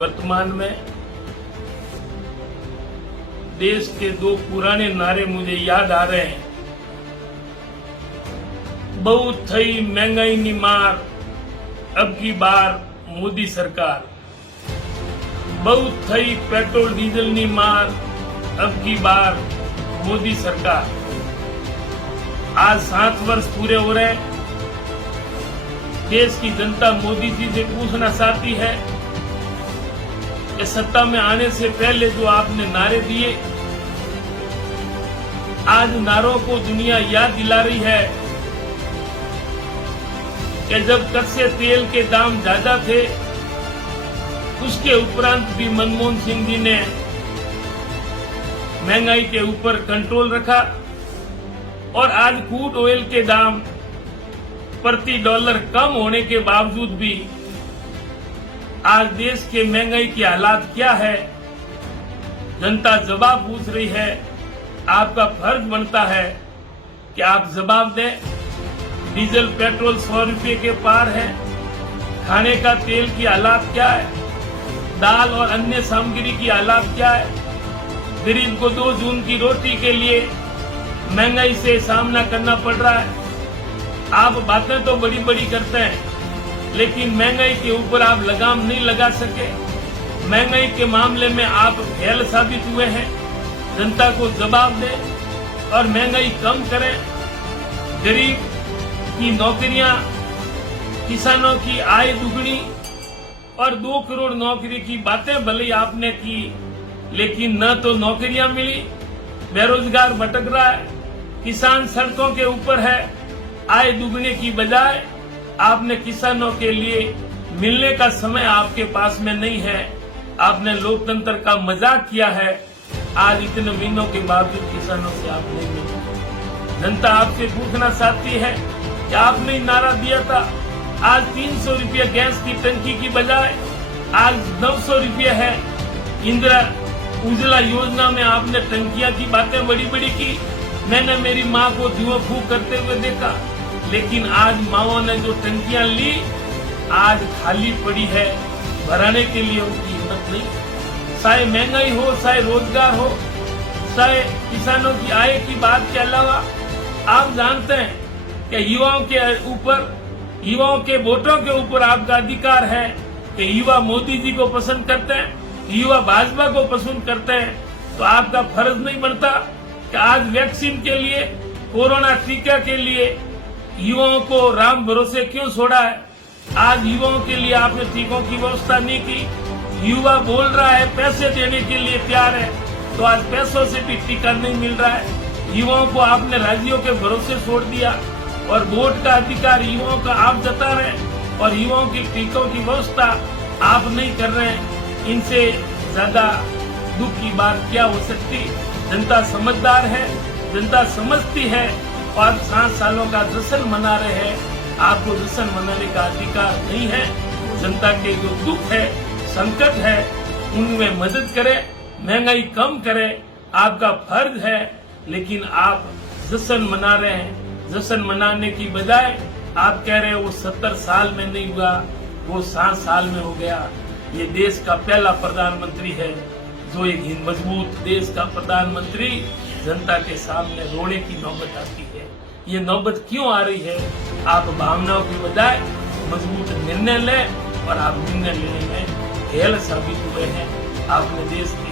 वर्तमान में देश के दो पुराने नारे मुझे याद आ रहे हैं। बहुत थई महंगाई नी मार, अब की बार मोदी सरकार। बहुत थई पेट्रोल डीजल नी मार, अब की बार मोदी सरकार। आज 7 वर्ष पूरे हो रहे हैं। देश की जनता मोदी जी से पूछना चाहती है कि सत्ता में आने से पहले जो आपने नारे दिए, आज नारों को दुनिया याद दिला रही है कि जब कच्चे तेल के दाम ज्यादा थे, उसके उपरांत भी मनमोहन सिंह जी ने महंगाई के ऊपर कंट्रोल रखा और आज क्रूड ऑयल के दाम प्रति डॉलर कम होने के बावजूद भी आज देश के महंगाई की हालात क्या है, जनता जवाब पूछ रही है। आपका फर्ज बनता है कि आप जवाब दें। डीजल पेट्रोल 100 रुपये के पार है। खाने का तेल की हालात क्या है, दाल और अन्य सामग्री की हालात क्या है। गरीब को 2 जून की रोटी के लिए महंगाई से सामना करना पड़ रहा है। आप बातें तो बड़ी बड़ी करते हैं, लेकिन महंगाई के ऊपर आप लगाम नहीं लगा सके। महंगाई के मामले में आप फेल साबित हुए हैं। जनता को जवाब दें और महंगाई कम करें। गरीब की नौकरियां, किसानों की आय दुगनी और 2 करोड़ नौकरी की बातें भले ही आपने की, लेकिन न तो नौकरियां मिली, बेरोजगार भटक रहा है, किसान सड़कों के ऊपर है। आय दुगने की बजाय आपने किसानों के लिए मिलने का समय आपके पास में नहीं है। आपने लोकतंत्र का मजाक किया है। आज इतने महीनों के बावजूद किसानों से आप नहीं मिले। जनता आपसे पूछना चाहती है कि आपने नारा दिया था, आज 300 रुपये गैस की टंकी की बजाय आज 900 रुपये है। इंदिरा उज्ज्वला योजना में आपने टंकियां की बातें बड़ी बड़ी की। मैंने मेरी माँ को धुआं फूंक करते हुए देखा, लेकिन आज माओं ने जो टंकियां ली आज खाली पड़ी है। भराने के लिए उनकी हिम्मत नहीं। चाहे महंगाई हो, चाहे रोजगार हो, चाहे किसानों की आय की बात के अलावा आप जानते हैं कि युवाओं के ऊपर, युवाओं के वोटों के ऊपर आपका अधिकार है कि युवा मोदी जी को पसंद करते हैं, युवा भाजपा को पसंद करते हैं। तो आपका फर्ज नहीं बनता कि आज वैक्सीन के लिए, कोरोना टीका के लिए युवाओं को राम भरोसे क्यों छोड़ा है। आज युवाओं के लिए आपने टीकों की व्यवस्था नहीं की। युवा बोल रहा है पैसे देने के लिए तैयार है, तो आज पैसों से भी टीका नहीं मिल रहा है। युवाओं को आपने राज्यों के भरोसे छोड़ दिया और वोट का अधिकार युवाओं का आप जता रहे हैं और युवाओं की टीकों की व्यवस्था आप नहीं कर रहे हैं। इनसे ज्यादा दुख की बात क्या हो सकती। जनता समझदार है, जनता समझती है और 7 सालों का जश्न मना रहे हैं। आपको जश्न मनाने का अधिकार नहीं है। जनता के जो दुख है, संकट है, उनमें मदद करें, महंगाई कम करें, आपका फर्ज है। लेकिन आप जश्न मना रहे हैं। जश्न मनाने की बजाय आप कह रहे हैं वो 70 साल में नहीं हुआ, वो 7 साल में हो गया। ये देश का पहला प्रधानमंत्री है जो एक मजबूत देश का प्रधानमंत्री जनता के सामने रोने की नौबत आती है। ये नौबत क्यों आ रही है? आप भावनाओं की बजाय मजबूत निर्णय लें और आप निर्णय लेने में फेल साबित हुए हैं। आपने देश के